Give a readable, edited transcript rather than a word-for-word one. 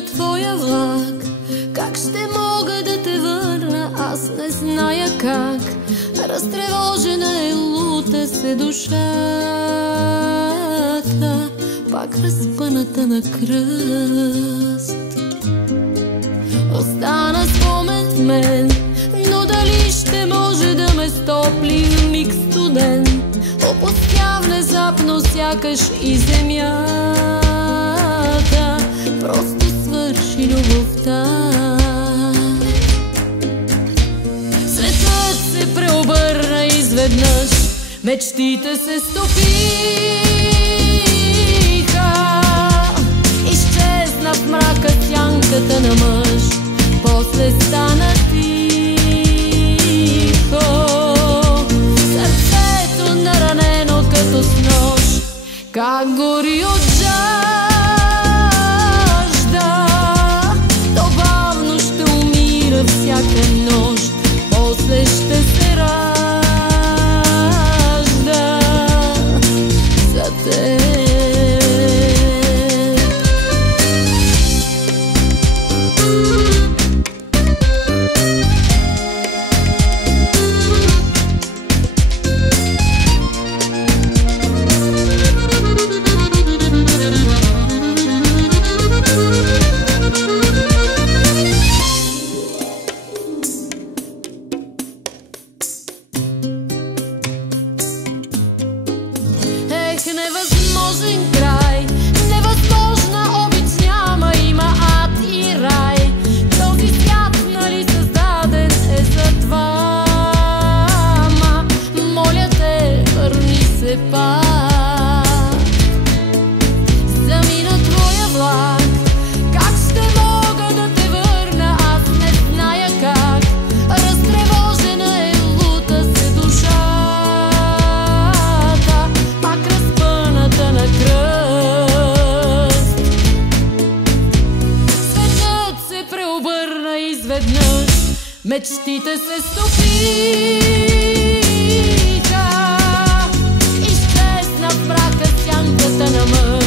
на твоя влак. Как ще мога да те върна, аз не зная как. Разтревожена е, лута се душата, пак разпъната на кръст. Остана спомен в мен, но дали ще може да ме стопли в миг студен? Опустя внезапно сякаш и земята, просто свърши любовта. Светът се преобърна изведнъж, мечтите се стопиха. Изчезна в мрака сянката на мъж, после стана тихо. Сърцето наранено като с нож, как гори от жажда, то бавно ще умира всяка нощ, после ще се ражда за теб. Невъзможен край, невъзможна обич няма, има ад и рай. Този свят, нали създаден е за двама? Моля те, върни се пак. Замина твоя влак, как ще мога да те върна, аз не зная как. Разтревожена е, лута се душата, пак разпъната на кръст. Светът се преобърна изведнъж, мечтите се стопиха. Изчезна в мрака сянката на мъж,